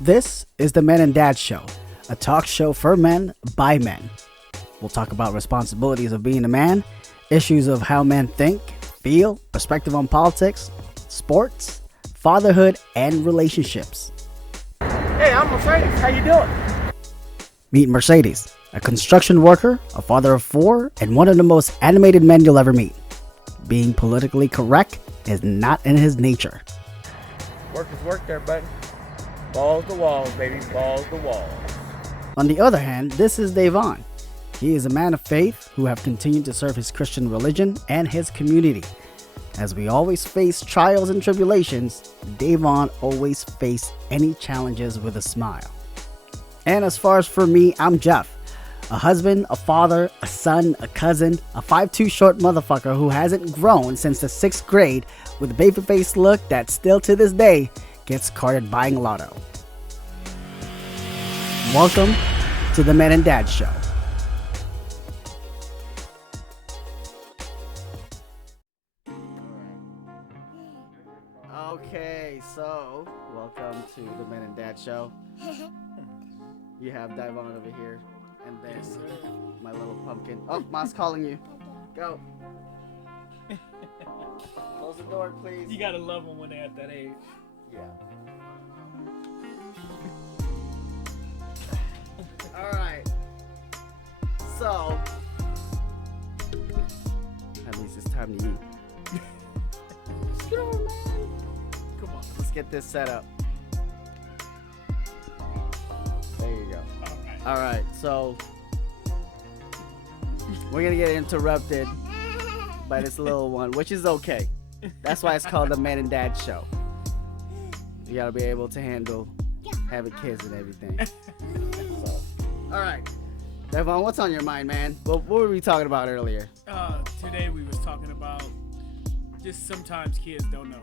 This is the Men and Dad Show, a talk show for men by men. We'll talk about responsibilities of being a man, issues of how men think, feel, perspective on politics, sports, fatherhood, and relationships. Hey, I'm Mercedes. How you doing? Meet Mercedes, a construction worker, a father of 4, and one of the most animated men you'll ever meet. Being politically correct is not in his nature. Work is work there, buddy. Balls to walls, baby. Balls to walls. On the other hand, this is Dyvon. He is a man of faith who have continued to serve his Christian religion and his community. As we always face trials and tribulations, Dyvon always faced any challenges with a smile. And as far as for me, I'm Jeff. A husband, a father, a son, a cousin, a 5'2" short motherfucker who hasn't grown since the 6th grade with a baby-faced look that still to this day gets carded buying lotto. Welcome to the Men and Dad Show. Okay, so welcome to the Men and Dad Show. You have Dyvon over here, and then my little pumpkin. Oh, Ma's calling you. Go. Close the door, please. You gotta love them when they're at that age. Yeah. Alright. So, at least it's time to eat. Just get over, man. Come on. Let's get this set up. There you go. Alright, so we're gonna get interrupted by this little one, which is okay. That's why it's called the Men and Dad Show. You gotta be able to handle having kids and everything. So, alright. Dyvon, what's on your mind, man? What were we talking about earlier? Today we was talking about just sometimes kids don't know.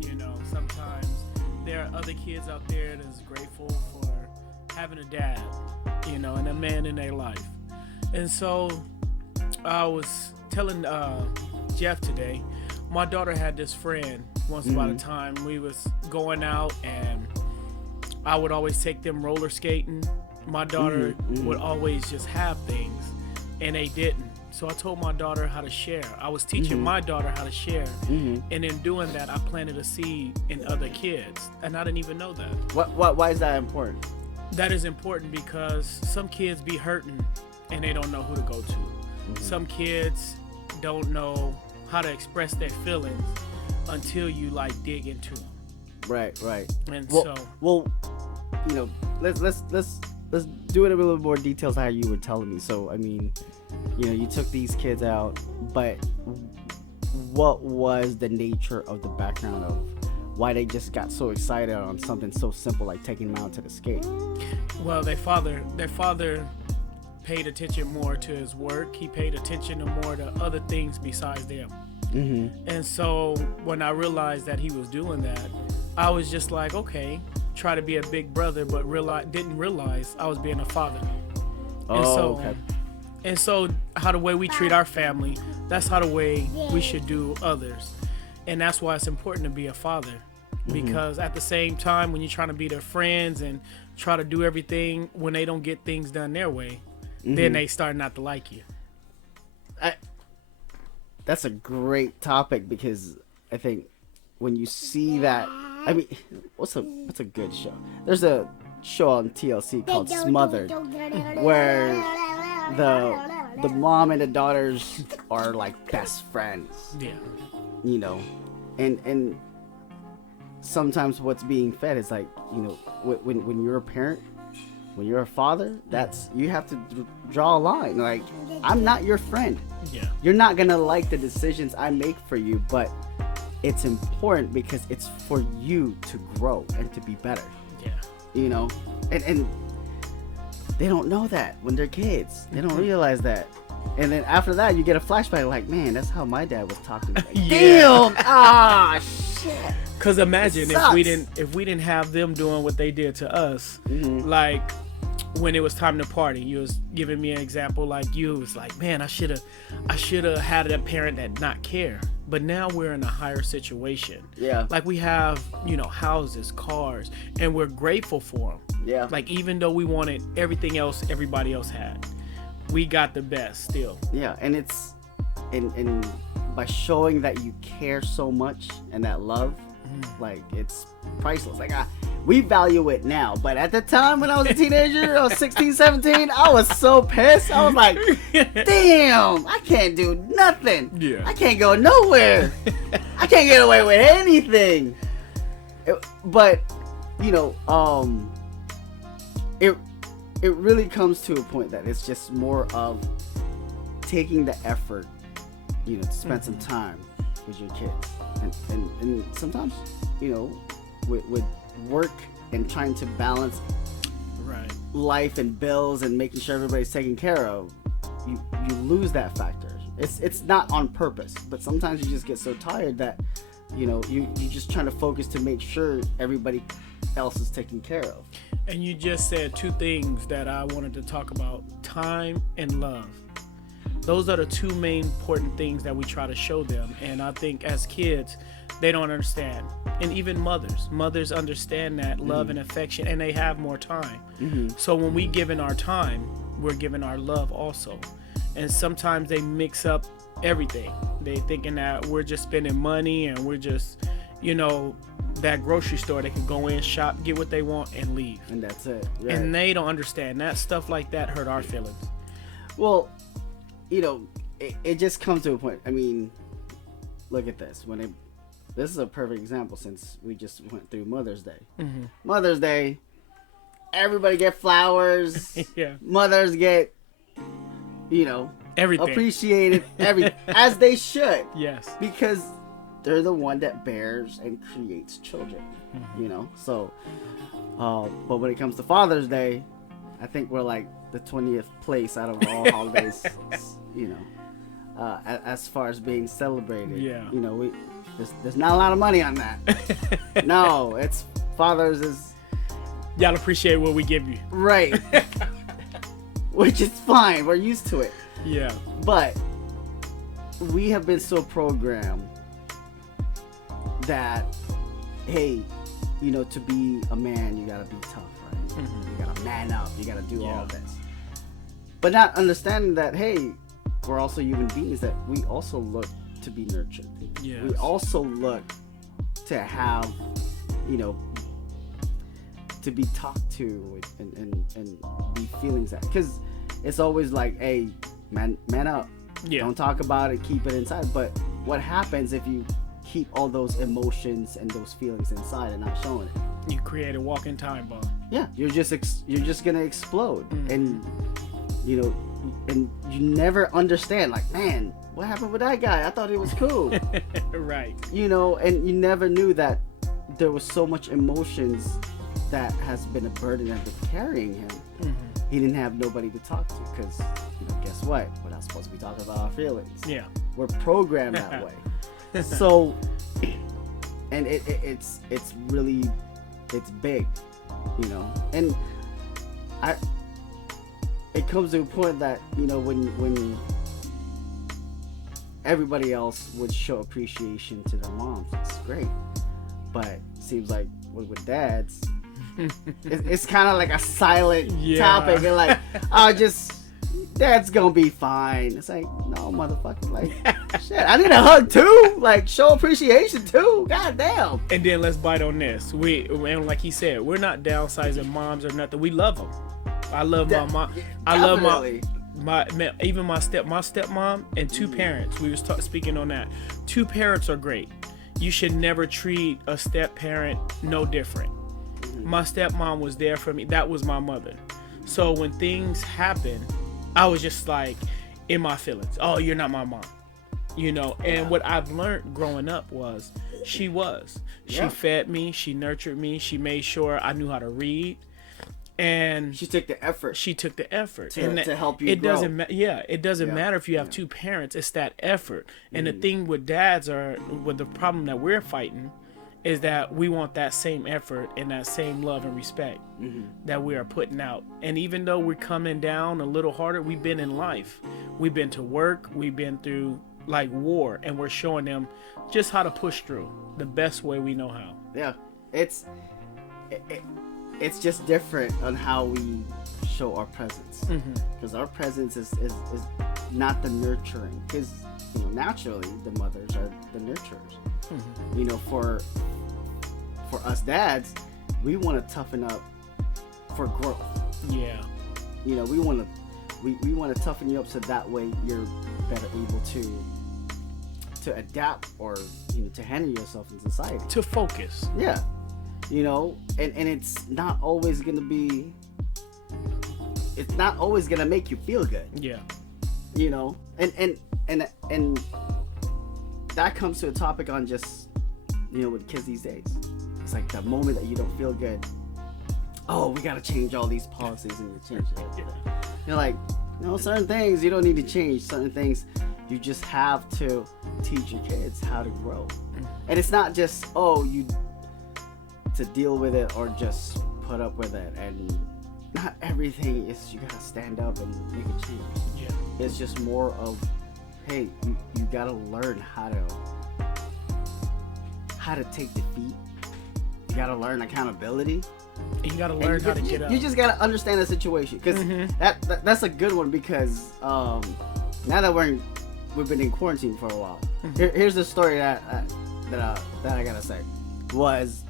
You know, sometimes there are other kids out there that's grateful for having a dad, you know, and a man in their life. And so I was telling Jeff today, my daughter had this friend once upon a time. We was going out and I would always take them roller skating. My daughter would always just have things and they didn't. So I told my daughter how to share. I was teaching my daughter how to share. And in doing that, I planted a seed in other kids. And I didn't even know that. Why is that important? That is important because some kids be hurting and they don't know who to go to. Some kids don't know how to express their feelings until you like dig into them. Right. And well, you know, let's do it in a little more details how you were telling me. So, I mean, you know, you took these kids out, but what was the nature of the background of why they just got so excited on something so simple like taking them out to the skate? Well, their father paid attention more to his work. He paid attention to more to other things besides them. And so when I realized that he was doing that, I was just like, okay, try to be a big brother, but didn't realize I was being a father. Okay. And so how the way we treat our family, that's how the way we should do others. And that's why it's important to be a father. Because at the same time, when you're trying to be their friends and try to do everything, when they don't get things done their way, then they start not to like you. That's a great topic because I think when you see that, I mean, what's a good show? There's a show on TLC called Smothered where the mom and the daughters are like best friends. Yeah. You know, and sometimes what's being fed is like, you know, when you're a parent, when you're a father, that's, you have to draw a line. Like, I'm not your friend. Yeah. You're not gonna like the decisions I make for you, but it's important because it's for you to grow and to be better. Yeah. You know, and they don't know that when they're kids. They don't realize that. And then after that, you get a flashback like, man, that's how my dad was talking. Like, damn! Shit. Cause imagine if we didn't have them doing what they did to us, like when it was time to party, you was giving me an example. Like you was like, man, I should have had a parent that not care. but now we're in a higher situation. Yeah. Like we have, houses, cars, and we're grateful for them. Yeah. Like even though we wanted everything else everybody else had, we got the best still. Yeah, and it's and by showing that you care so much and that love, like it's priceless. Like we value it now, but at the time when I was a teenager, I was 16, 17, I was so pissed. I was like, damn, I can't do nothing. Yeah. I can't go nowhere. I can't get away with anything. But, it really comes to a point that it's just more of taking the effort, to spend some time with your kids. And sometimes, with work and trying to balance life and bills and making sure everybody's taken care of, you lose that factor. It's not on purpose, but sometimes you just get so tired that you're just trying to focus to make sure everybody else is taken care of. And you just said two things that I wanted to talk about: time and love. Those are the two main important things that we try to show them. And I think as kids, they don't understand. And even mothers understand that love and affection, and they have more time. So when we give in our time, we're giving our love also. And sometimes they mix up everything. They thinking that we're just spending money and we're just, that grocery store. They can go in, shop, get what they want, and leave. And that's it. Right. And they don't understand that stuff like that hurt our feelings. Well, it just comes to a point. I mean, look at this. This is a perfect example since we just went through Mother's Day. Mother's Day, everybody get flowers. Yeah. Mothers get, everything appreciated, as they should. Yes. Because they're the one that bears and creates children. So, but when it comes to Father's Day, I think we're like the 20th place out of all holidays, as far as being celebrated. Yeah. There's not a lot of money on that. No, it's Father's is. Y'all appreciate what we give you. Right. Which is fine. We're used to it. Yeah. But we have been so programmed that, hey, to be a man, you gotta be tough, right? You gotta man up. You gotta do all this. But not understanding that, hey, we're also human beings, that we also look to be nurtured. Yes. We also look to have, to be talked to and be feelings that. Because it's always like, hey, man up. Yeah. Don't talk about it. Keep it inside. But what happens if you keep all those emotions and those feelings inside and not showing it? You create a walking time bomb. Yeah, you're just gonna explode, and and you never understand. Like, man, what happened with that guy? I thought he was cool. Right. And you never knew that there was so much emotions that has been a burden of carrying him. He didn't have nobody to talk to because, guess what? We're not supposed to be talking about our feelings. Yeah. We're programmed that way. So, and it's really, it's big, and it comes to a point that, when everybody else would show appreciation to their moms, it's great. But it seems like with dads, it's kind of like a silent topic. And like, dad's gonna be fine. It's like, no, motherfucker. Like, shit, I need a hug too. Like, show appreciation too. God damn. And then let's bite on this. And like he said, we're not downsizing moms or nothing. We love them. I love my mom. I love my stepmom and two parents. We was speaking on that. Two parents are great. You should never treat a step parent no different. My stepmom was there for me. That was my mother. So when things happen, I was just like in my feelings. Oh, you're not my mom. And what I've learned growing up was she fed me, she nurtured me, she made sure I knew how to read. And she took the effort. To help you. It grow. doesn't matter if you have two parents. It's that effort. And the thing with dads with the problem that we're fighting is that we want that same effort and that same love and respect that we are putting out. And even though we're coming down a little harder, we've been in life. We've been to work. We've been through like war, and we're showing them just how to push through the best way we know how. Yeah, it's just different on how we show our presence, because our presence is not the nurturing, because naturally the mothers are the nurturers. For us dads, we want to toughen up for growth. Yeah. We want to toughen you up so that way you're better able to adapt, or to handle yourself in society, to focus. Yeah. And it's not always gonna make you feel good. Yeah. And that comes to a topic on just with kids these days. It's like the moment that you don't feel good, oh, we gotta change all these policies, and you change it. Yeah. You're like, certain things you don't need to change. Certain things you just have to teach your kids how to grow. And it's not just you to deal with it or just put up with it. And not everything is you gotta stand up and make a change. Yeah. It's just more of, hey, you gotta learn how to take defeat. You gotta learn accountability. And you gotta learn how to get up. You just gotta understand the situation, because that's a good one. Because now that we've been in quarantine for a while, here's the story that I gotta say. Was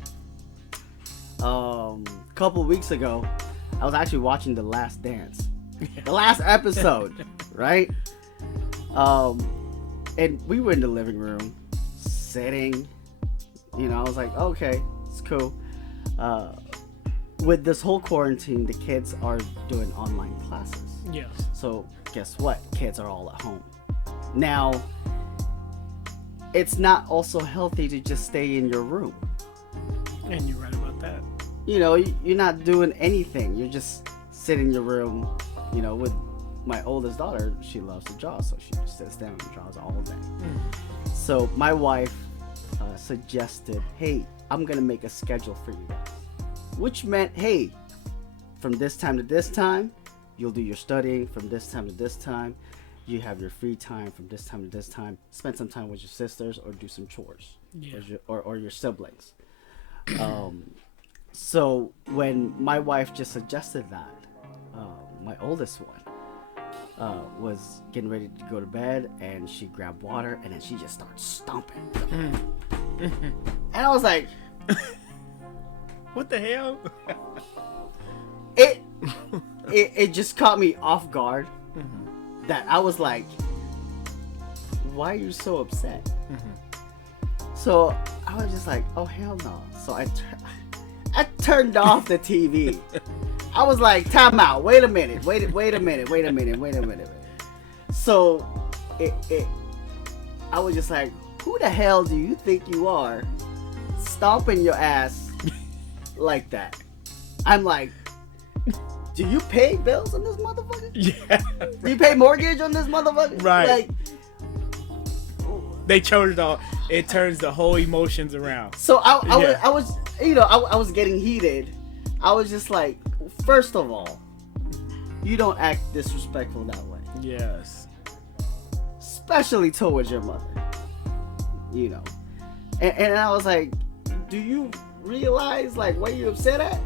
a couple weeks ago, I was actually watching The Last Dance, the last episode, right? And we were in the living room, sitting. I was like, okay, it's cool. With this whole quarantine, the kids are doing online classes. Yes. So guess what? Kids are all at home. Now, it's not also healthy to just stay in your room. And you're right about that. You're not doing anything. You're just sitting in your room. With my oldest daughter, she loves to draw, so she just sits down and draws all day. So my wife suggested, hey, I'm going to make a schedule for you guys. Which meant, hey, from this time to this time, you'll do your studying. From this time to this time, you have your free time. From this time to this time, spend some time with your sisters or do some chores. Yeah. or your siblings. So when my wife just suggested that, my oldest one was getting ready to go to bed, and she grabbed water, and then she just started stomping. And I was like, what the hell? It just caught me off guard. That I was like, why are you so upset? So I was just like, oh hell no. So I turned off the TV. I was like, time out, wait a minute. So I was just like, who the hell do you think you are, stomping your ass like that? I'm like, do you pay bills on this motherfucker? Yeah. Do you pay mortgage on this motherfucker? Right. Like, they chose it all. It turns the whole emotions around. So I was getting heated. I was just like, first of all, you don't act disrespectful that way. Yes. Especially towards your mother. And I was like, do you realize like what you upset at?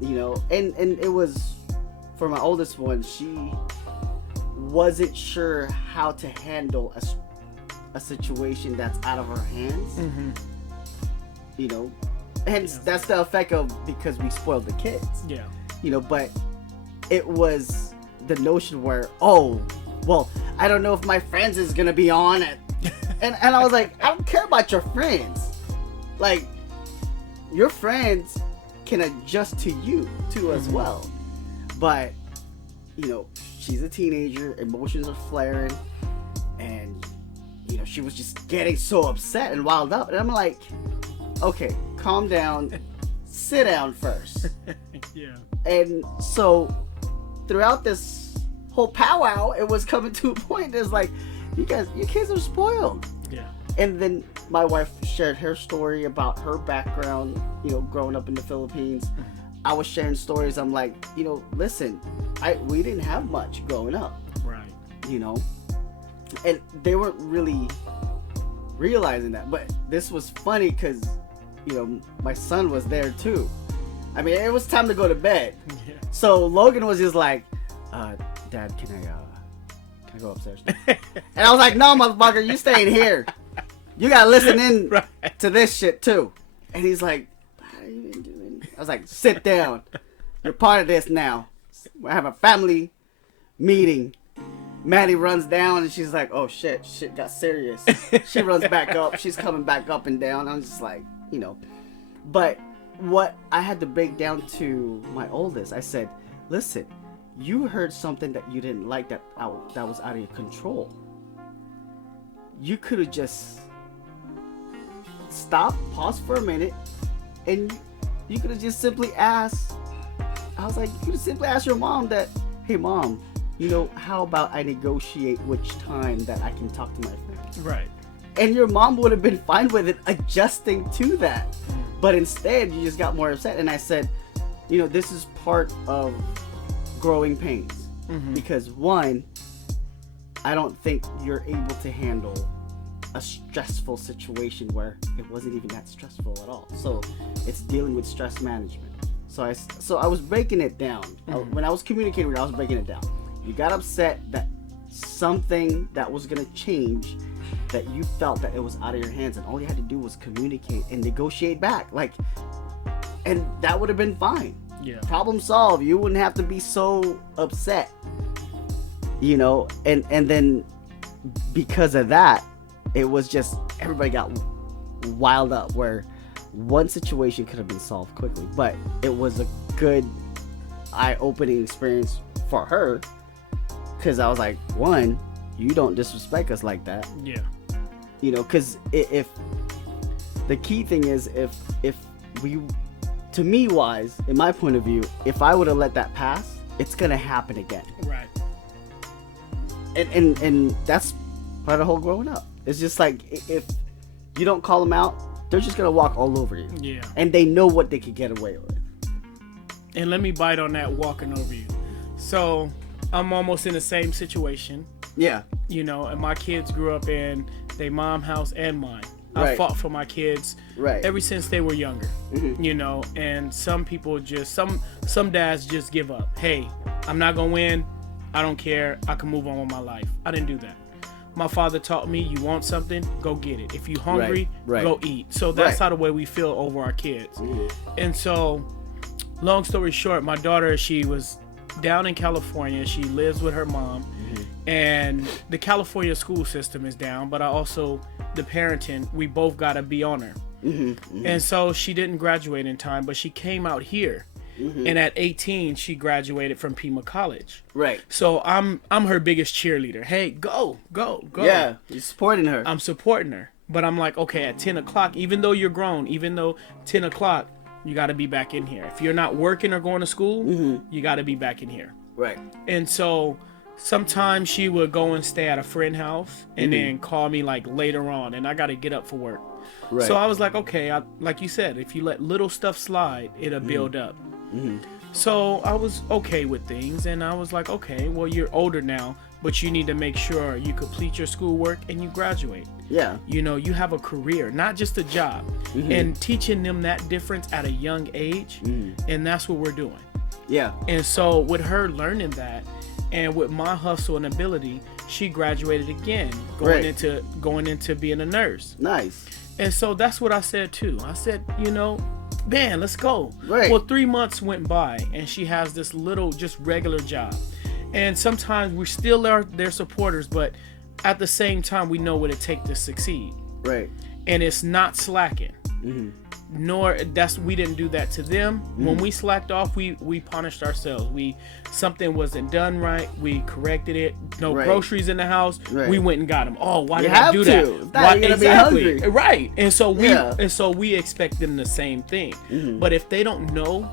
And it was for my oldest one, she wasn't sure how to handle a situation that's out of her hands. Hence that's the effect of, because we spoiled the kids. Yeah. But it was the notion where, oh, well, I don't know if my friends is gonna be on it. and I was like, I don't care about your friends. Like, your friends can adjust to you too as well. But she's a teenager, emotions are flaring, and she was just getting so upset and wild up, and I'm like, okay, calm down, sit down first. Yeah. And so throughout this whole powwow, it was coming to a point that's like, your kids are spoiled. Yeah. And then my wife shared her story about her background, growing up in the Philippines. I was sharing stories. I'm like, listen, we didn't have much growing up. Right. And they weren't really realizing that. But this was funny because, you know, my son was there too. I mean, it was time to go to bed. Yeah. So Logan was just like, Dad, can I go upstairs? And I was like, no, motherfucker, you staying here. You gotta listen in Right. to this shit too. And he's like, what are you doing? I was like, sit down. You're part of this now. We're having a family meeting. Maddie runs down and she's like, oh shit got serious. She runs back up. She's coming back up and down. I'm just like, you know. But what I had to break down to my oldest, I said, listen, you heard something that you didn't like that was out of your control. You could have just stopped, paused for a minute, and you could have just simply asked. I was like, you could have simply asked your mom that, hey mom, you know, how about I negotiate which time that I can talk to my friend? Right. And your mom would have been fine with it adjusting to that. But instead, you just got more upset. And I said, you know, this is part of growing pains. Mm-hmm. Because one, I don't think you're able to handle a stressful situation where it wasn't even that stressful at all. So it's dealing with stress management. So I was breaking it down. Mm-hmm. When I was communicating with you, I was breaking it down. You got upset that something that was going to change, that you felt that it was out of your hands, and all you had to do was communicate and negotiate back. Like, and that would have been fine. Yeah. Problem solved. You wouldn't have to be so upset. You know, and then because of that, it was just everybody got wild up where one situation could have been solved quickly, but it was a good eye-opening experience for her, because I was like, one, you don't disrespect us like that. Yeah. You know, because if the key thing is, if we, to me wise, in my point of view, if I would have let that pass, it's gonna happen again. Right. And that's part of the whole growing up. It's just like, if you don't call them out, they're just gonna walk all over you. Yeah. And they know what they could get away with. And let me bite on that walking over you. So I'm almost in the same situation. Yeah. You know, and my kids grew up in their mom house and mine. I Right. fought for my kids ever since they were younger. Mm-hmm. You know, and some people just some dads just give up. Hey, I'm not gonna win. I don't care. I can move on with my life. I didn't do that. My father taught me, you want something, go get it. If you're hungry, Right. go eat. So that's Right. how the way we feel over our kids. Mm-hmm. And so, long story short, my daughter, she was down in California. She lives with her mom. And the California school system is down, but the parenting, we both got to be on her. And so she didn't graduate in time, but she came out here. And at 18, she graduated from Pima College. Right. So I'm her biggest cheerleader. Hey, go. Yeah. You're supporting her. I'm supporting her. But I'm like, okay, at 10 o'clock, even though you're grown, even though 10 o'clock, you got to be back in here. If you're not working or going to school, you got to be back in here. Right. And so sometimes she would go and stay at a friend's house and then call me like later on, and I got to get up for work. Right. So I was like, okay, like you said, if you let little stuff slide, it'll build up. So I was okay with things, and I was like, okay, well, you're older now, but you need to make sure you complete your schoolwork and you graduate. Yeah. You know, you have a career, not just a job. And teaching them that difference at a young age, and that's what we're doing. Yeah. And so with her learning that, and with my hustle and ability, she graduated again, going into being a nurse. Nice. And so that's what I said too. I said, you know, man, let's go. Right. Well, 3 months went by, and she has this little, just regular job. And sometimes we still are their supporters, but at the same time, we know what it takes to succeed. Right. And it's not slacking. Nor we didn't do that to them. When we slacked off, we punished ourselves. Something wasn't done right. We corrected it. No groceries in the house. Right. We went and got them. Oh, why You did I have do to. that? If not, you're gonna be hungry. Right. And so we expect them the same thing. But if they don't know,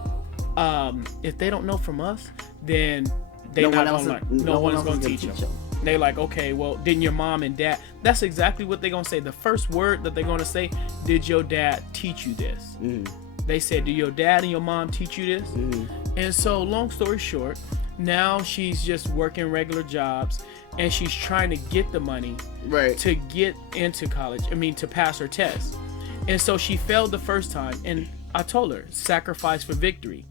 from us, then they're not gonna learn. No one is gonna teach them. They like, okay, well, didn't your mom and dad? That's exactly what they're gonna say. The first word that they're gonna say, did your dad teach you this? They said, do your dad and your mom teach you this? And so, long story short, now she's just working regular jobs, and she's trying to get the money Right. to get into college. I mean, to pass her test. And so she failed the first time. And I told her, sacrifice for victory.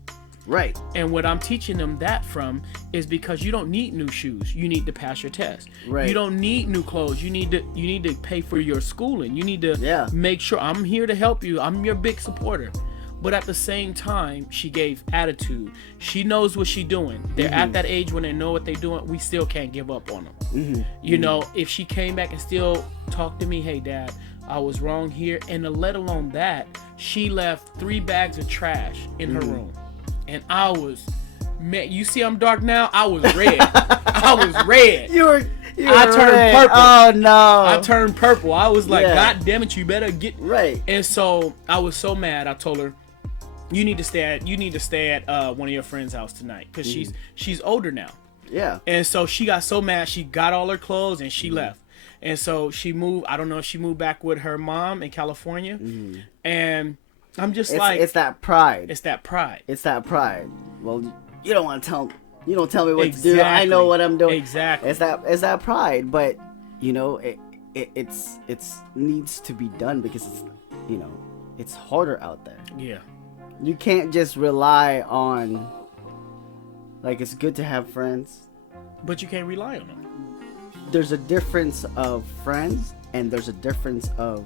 Right. And what I'm teaching them that from is because you don't need new shoes. You need to pass your test. Right. You don't need new clothes. You need to pay for your schooling. You need to make sure I'm here to help you. I'm your big supporter. But at the same time, she gave attitude. She knows what she's doing. They're at that age when they know what they're doing. We still can't give up on them. You know, if she came back and still talked to me, hey, Dad, I was wrong here. And let alone that, she left 3 bags of trash in her room. And I was, man, you see I'm dark now? I was red. I was red. I turned red. purple. Oh, no. I turned purple. I was like, God damn it, you better get... Right. And so I was so mad. I told her, you need to stay at one of your friends' house tonight. Because she's older now. Yeah. And so she got so mad. She got all her clothes and she left. And so she moved. I don't know if she moved back with her mom in California. And... I'm just it's that pride. It's that pride. It's that pride. Well, you don't want to tell me what to do. I know what I'm doing. Exactly. It's that pride, but you know, it's needs to be done because it's harder out there. Yeah. You can't just rely on, like, it's good to have friends, but you can't rely on them. There's a difference of friends and there's a difference of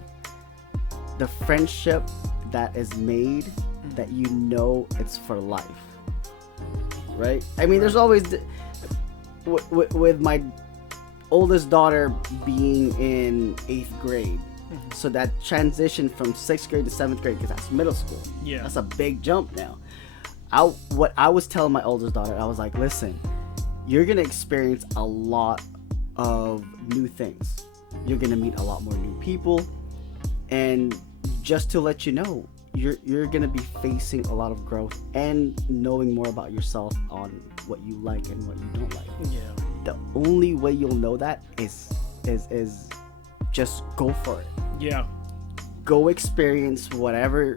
the friendship that is made that you know it's for life, right? I mean, there's always with my oldest daughter being in 8th grade, so that transition from 6th grade to 7th grade, because that's middle school, that's a big jump now. What I was telling my oldest daughter, I was like, listen, you're gonna experience a lot of new things, you're gonna meet a lot more new people, and just to let you know, you're gonna be facing a lot of growth and knowing more about yourself on what you like and what you don't like. Yeah. The only way you'll know that is just go for it. Yeah. Go experience whatever,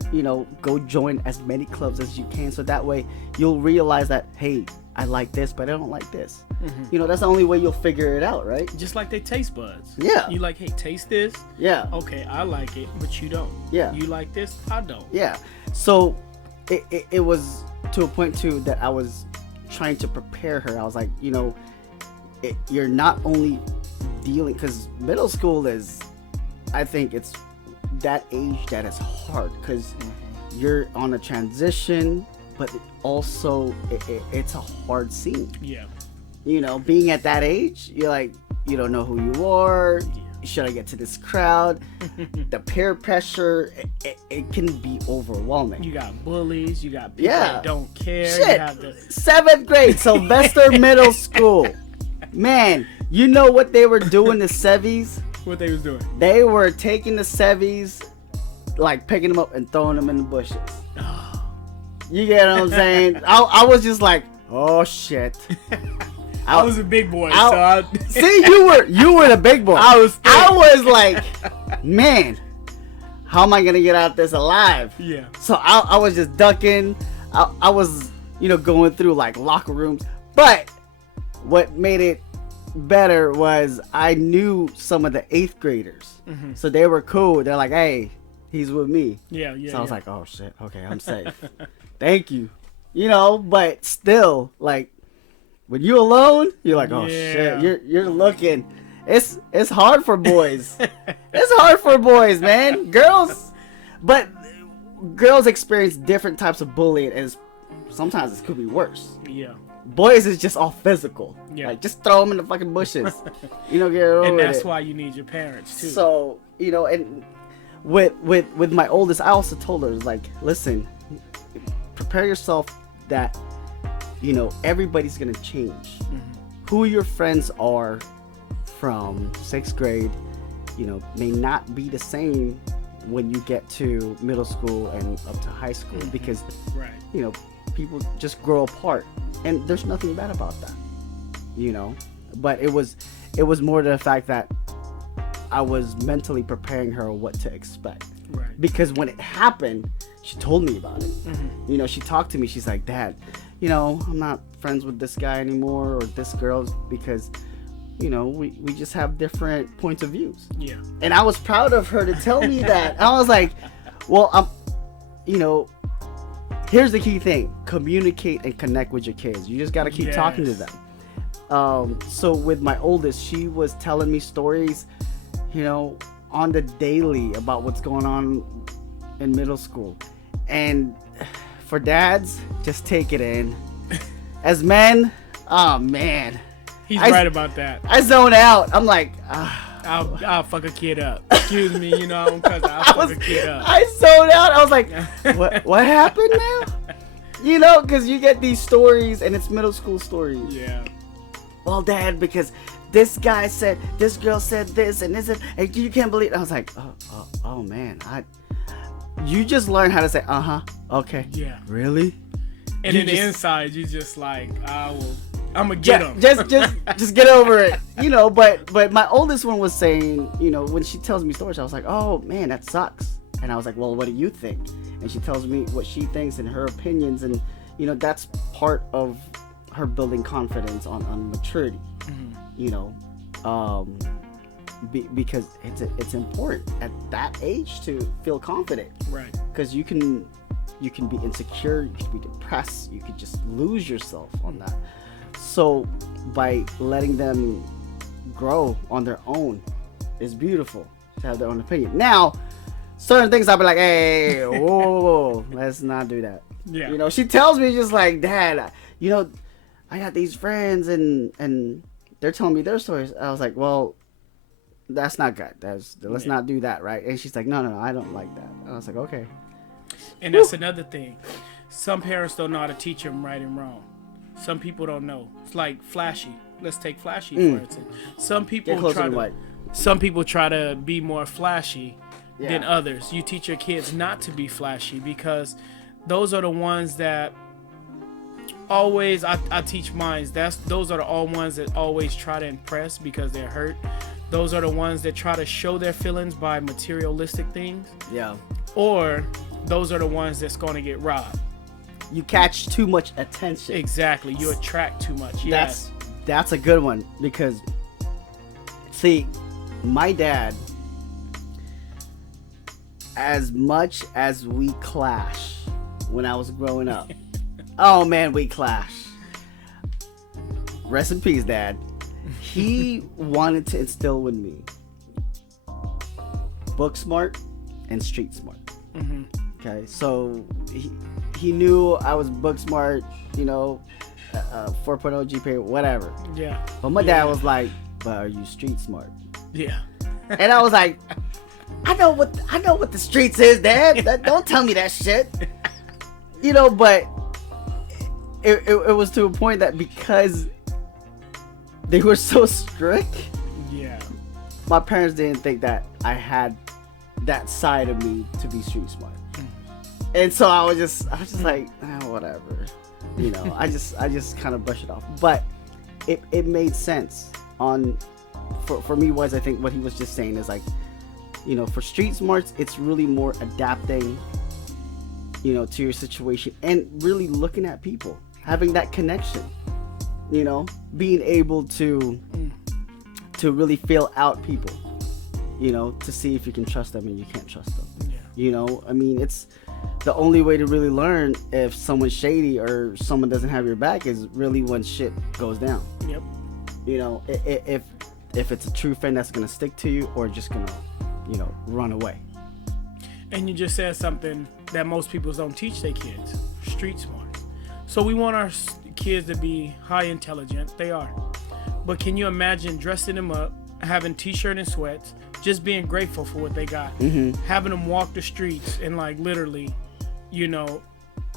go join as many clubs as you can, so that way you'll realize that, hey, I like this, but I don't like this. That's the only way you'll figure it out, right? Just like they taste buds. Yeah. You like, hey, taste this. Yeah. Okay, I like it, but you don't. Yeah. You like this, I don't. Yeah. So it was to a point too that I was trying to prepare her. I was like, you're not only dealing, because middle school is, I think it's that age that is hard, because you're on a transition, but also it's a hard scene. Yeah. Being at that age, you're like, you don't know who you are. Should I get to this crowd? The peer pressure, it can be overwhelming. You got bullies, you got people that don't care. Shit. You have 7th grade, Sylvester Middle School. Man, you know what they were doing to Sevies? What they was doing? They were taking the Sevies, like picking them up and throwing them in the bushes. You get what I'm saying? I was just like, oh shit. I was a big boy, see, you were the big boy. I was like, man, how am I gonna get out this alive? Yeah. So I was just ducking. I was, going through like locker rooms. But what made it better was I knew some of the 8th graders, so they were cool. They're like, hey, he's with me. Yeah. So I was like, oh shit, okay, I'm safe. Thank you. But still, like, when you're alone, you're like, oh shit, you're looking. It's hard for boys. It's hard for boys, man. Girls experience different types of bullying, and sometimes it could be worse. Yeah. Boys is just all physical. Yeah. Like, just throw them in the fucking bushes. Get over And that's it. why you need your parents too. So, and with my oldest, I also told her, like, listen, prepare yourself that everybody's gonna change. Who your friends are from 6th grade, may not be the same when you get to middle school and up to high school, because people just grow apart, and there's nothing bad about that, but it was more to the fact that I was mentally preparing her what to expect. Right. Because when it happened, she told me about it. She talked to me. She's like, Dad, I'm not friends with this guy anymore or this girl, because we just have different points of views. Yeah. And I was proud of her to tell me that. I was like, well, here's the key thing: communicate and connect with your kids. You just got to keep talking to them. So with my oldest, she was telling me stories, on the daily about what's going on in middle school. And for dads, just take it in. As men, oh man, he's right about that. I zone out. I'm like, I'll fuck a kid up. Excuse me, I'm cousin. I'll fuck a kid up. I zoned out. I was like, what happened now? Because you get these stories, and it's middle school stories. Yeah. Well, Dad, because this guy said, this girl said this, and this, and you can't believe it. I was like, oh man, you just learned how to say, okay. Yeah. Really? And in the inside, you just like, I'm gonna get him. Just get over it, But my oldest one was saying, when she tells me stories, I was like, oh man, that sucks. And I was like, well, what do you think? And she tells me what she thinks and her opinions, and that's part of her building confidence on maturity. Because it's important at that age to feel confident, right? Because you can be insecure, you can be depressed, you could just lose yourself on that. So by letting them grow on their own is beautiful, to have their own opinion. Now certain things I'll be like, hey, whoa, let's not do that. Yeah. She tells me just like, Dad, I got these friends and they're telling me their stories. I was like, well, that's not good. Let's not do that, right? And she's like, no, I don't like that. I was like, okay. And that's another thing. Some parents don't know how to teach them right and wrong. Some people don't know. It's like flashy. Let's take flashy for instance. Some people try to be more flashy than others. You teach your kids not to be flashy, because those are the ones that always I teach mine. Those are the all ones that always try to impress because they're hurt. Those are the ones that try to show their feelings by materialistic things. Yeah. Or those are the ones that's going to get robbed. You catch too much attention. Exactly. You attract too much. Yes. That's a good one, because see, my dad, as much as we clash when I was growing up, oh man, we clash. Rest in peace, Dad. He wanted to instill with me book smart and street smart. Mm-hmm. Okay, so he knew I was book smart, 4.0 GPA, whatever. Yeah. But my dad was like, but are you street smart? Yeah. And I was like, I know what the streets is, Dad. Don't tell me that shit. But it was to a point that because they were so strict, my parents didn't think that I had that side of me to be street smart. And so I was just like, whatever, I just kind of brush it off. But it made sense for me. Was, I think what he was just saying is like, for street smarts, it's really more adapting, to your situation and really looking at people, having that connection, being able to really feel out people, to see if you can trust them and you can't trust them. I mean, it's the only way to really learn if someone's shady or someone doesn't have your back is really when shit goes down. Yep. If it's a true friend that's gonna stick to you or just gonna, run away. And you just said something that most people don't teach their kids: street smart. So we want our kids to be high intelligent. They are. But can you imagine dressing them up, having t-shirt and sweats, just being grateful for what they got, having them walk the streets and like literally,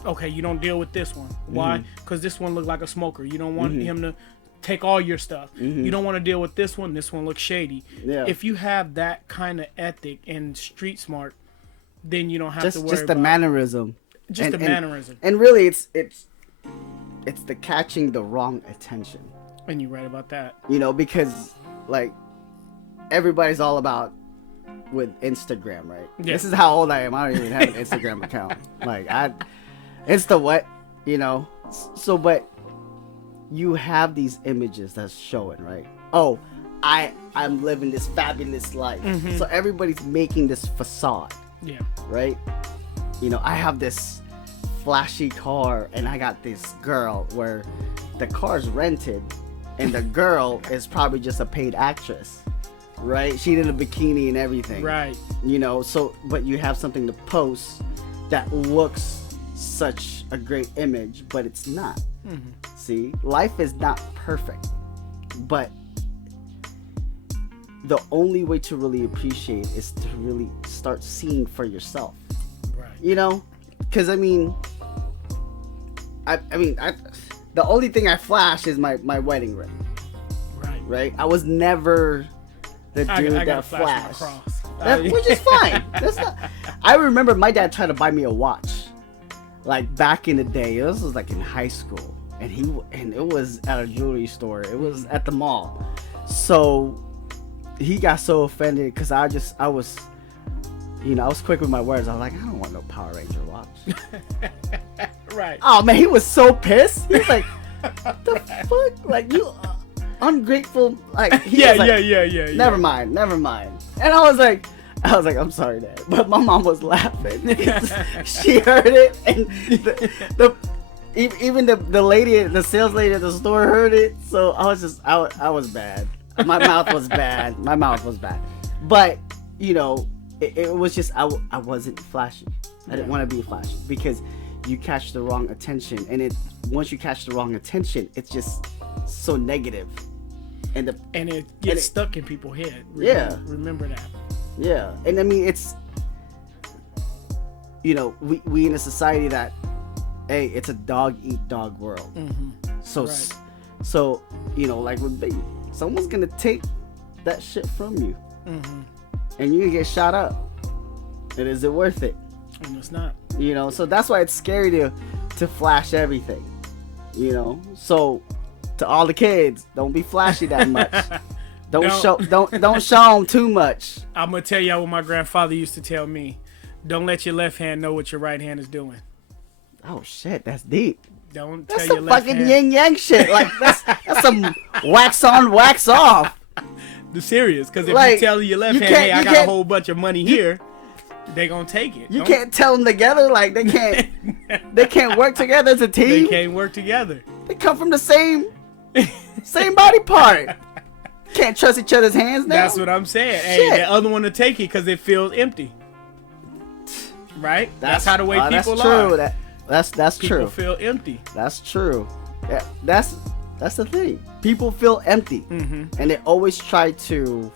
okay, you don't deal with this one. Why? Because this one looked like a smoker. You don't want him to take all your stuff. You don't want to deal with this one. This one looks shady. Yeah. If you have that kind of ethic and street smart, then you don't have to worry just the about mannerism. Just the mannerism. And really, it's the catching the wrong attention. And you're right about that. Because like everybody's all about with Instagram, right? Yeah. This is how old I am. I don't even have an Instagram account. Like Insta what? So but you have these images that's showing, right? oh, I'm living this fabulous life. So everybody's making this facade. Yeah. Right? You know, I have this flashy car and I got this girl where the car's rented and the girl is probably just a paid actress. Right? She did a bikini and everything. Right. You know, so but you have something to post that looks such a great image, but it's not. See, life is not perfect, but the only way to really appreciate is to really start seeing for yourself. Right. You know, because I mean, the only thing I flash is my wedding ring. Right. Right. I was never the dude that flashed. Which is fine. That's not. I remember my dad tried to buy me a watch, like back in the day. This was like in high school, and it was at a jewelry store. It was at the mall. So he got so offended because I was, you know, I was quick with my words. I was like, I don't want no Power Ranger watch. Right. Oh man, he was so pissed. He was like, the fuck, like you. Ungrateful, like yeah. Never mind. And I was like, I'm sorry, Dad, but my mom was laughing. She heard it, and even the lady, the sales lady at the store heard it. So I was bad. My mouth was bad. But you know, it was just I wasn't flashy. I didn't want to be flashy because you catch the wrong attention, and once you catch the wrong attention, it's just so negative. And it gets stuck in people's head. Remember that. Yeah. And I mean, it's, you know, we in a society that, hey, it's a dog eat dog world. So you know, like with baby, someone's gonna take that shit from you, and you can get shot up. And is it worth it? And it's not. You know, so that's why it's scary to flash everything. You know, so. To all the kids, don't be flashy that much. Don't show them too much. I'm gonna tell y'all what my grandfather used to tell me. Don't let your left hand know what your right hand is doing. Oh shit, that's deep. Don't that's tell your left hand. That's some fucking yin yang shit. Like that's some wax on, wax off. The serious, because if you tell your left hand, hey, I got a whole bunch of money here, they gonna take it. You can't tell them together. Like they can't work together as a team. They can't work together. They come from the same body part. Can't trust each other's hands now. That's what I'm saying. Shit. Hey, the other one to take it because it feels empty. Right? That's how the way people are. That's true. People feel empty. That's true. Yeah, that's the thing. People feel empty, and they always try to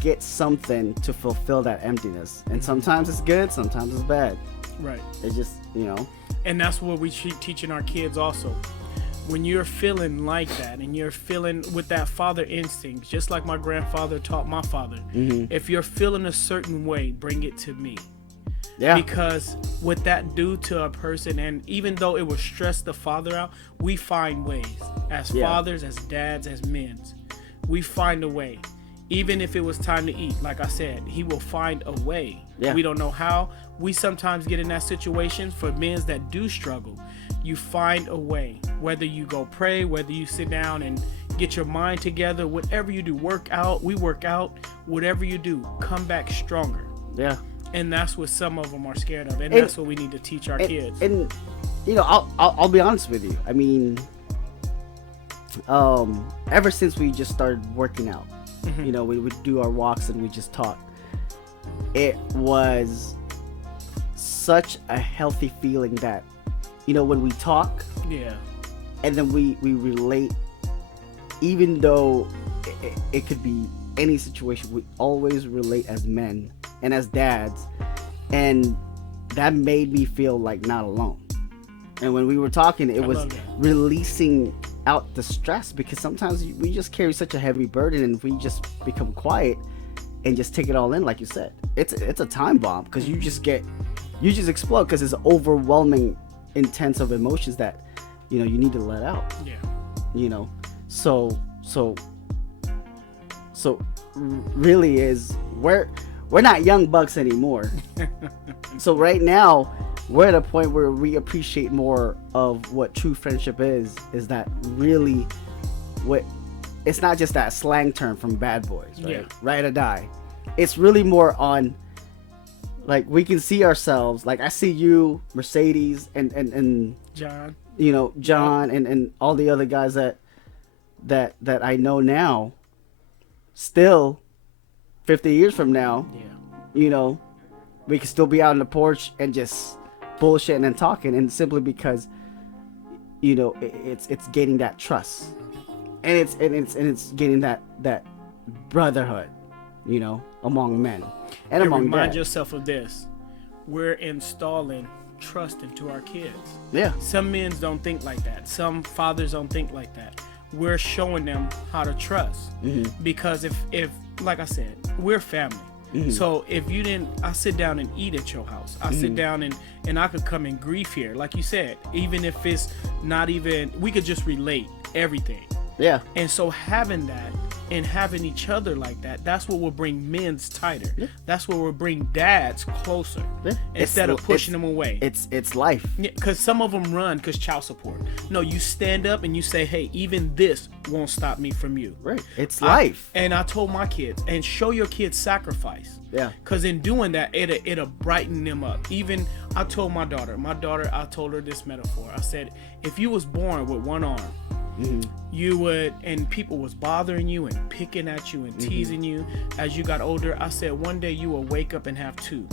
get something to fulfill that emptiness. And sometimes it's good, sometimes it's bad. Right. It just, you know. And that's what we keep teaching our kids also. When you're feeling like that and you're feeling with that father instinct, just like my grandfather taught my father, if you're feeling a certain way, bring it to me. Yeah. Because what that do to a person, and even though it will stress the father out, we find ways. As fathers, as dads, as men, we find a way. Even if it was time to eat, like I said, he will find a way. Yeah. We don't know how. We sometimes get in that situation. For men that do struggle, you find a way. Whether you go pray, whether you sit down and get your mind together, whatever you do, work out, whatever you do, come back stronger. Yeah. And that's what some of them are scared of. And that's what we need to teach our kids. And, you know, I'll be honest with you. I mean, ever since we just started working out, you know, we would do our walks and we just talk. It was such a healthy feeling that, you know, when we talk, and then we relate, even though it could be any situation, we always relate as men and as dads, and that made me feel like not alone. And when we were talking, it was releasing out the stress, because sometimes we just carry such a heavy burden, and if we just become quiet and just take it all in, like you said, it's a time bomb, because you just explode, because it's overwhelming, intense of emotions that, you know, you need to let out. Yeah. You know, so really is we're not young bucks anymore. So right now we're at a point where we appreciate more of what true friendship is that really what, it's not just that slang term from Bad Boys, right? Yeah. Ride or die. It's really more on, like, we can see ourselves. Like, I see you, Mercedes, and John. you know, John, and all the other guys that I know now. Still, 50 years from now, Yeah. you know, we can still be out on the porch and just bullshitting and talking, and simply because, you know, it's gaining that trust, and it's getting that brotherhood, you know, among men and among remind dads. yourself of this: we're installing trust into our kids. Yeah. Some men don't think like that. Some fathers don't think like that. We're showing them how to trust, because if like I said, we're family. So if you didn't, I sit down and eat at your house. I sit down and I could come and grief here, like you said, even if it's not even, we could just relate everything. Yeah. And so having that and having each other like that, that's what will bring men's tighter. Yeah. That's what will bring dads closer, Yeah. instead of pushing them away. It's life. Because some of them run because child support. No, you stand up and you say, hey, even this won't stop me from you. Right. It's life. And I told my kids, and show your kids sacrifice. Yeah. Because in doing that, it'll brighten them up. Even I told my daughter, I told her this metaphor. I said, if you was born with one arm, you would, and people was bothering you and picking at you and teasing you as you got older, I said one day you will wake up and have two.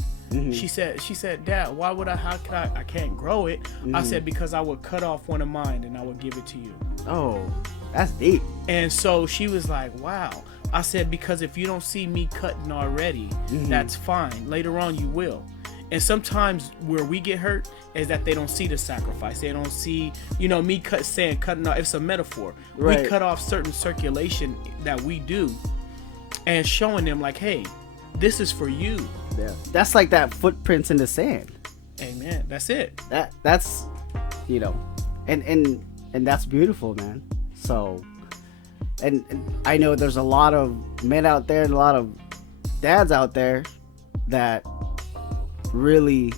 She said, Dad, why would I can't grow it. I said, because I would cut off one of mine and I would give it to you. Oh, that's deep. And so she was like, wow. I said, because if you don't see me cutting already, that's fine. Later on you will. And sometimes where we get hurt is that they don't see the sacrifice. They don't see, you know, me cutting off. It's a metaphor. Right. We cut off certain circulation that we do, and showing them like, hey, this is for you. Yeah. That's like that footprints in the sand. Amen. That's it. That's, you know, and that's beautiful, man. So, and I know there's a lot of men out there and a lot of dads out there that really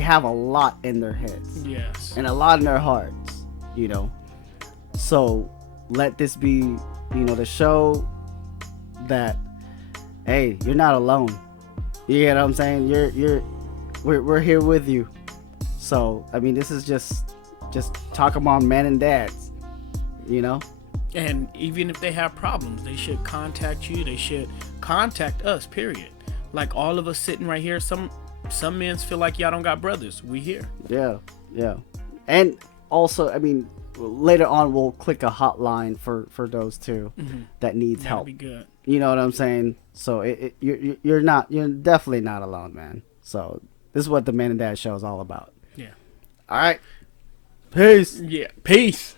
have a lot in their heads. Yes. And a lot in their hearts, you know. So let this be, you know, the show that, hey, you're not alone. You get what I'm saying? We're here with you. So I mean, this is just talking about men and dads, you know. And even if they have problems, they should contact you. They should contact us, period. Like all of us sitting right here, some men feel like y'all don't got brothers. We here. Yeah. And also, I mean, later on we'll click a hotline for those two that needs help. That'd be good. You know what I'm saying? So you're definitely not alone, man. So this is what the Man and Dad show is all about. Yeah. All right. Peace. Yeah. Peace.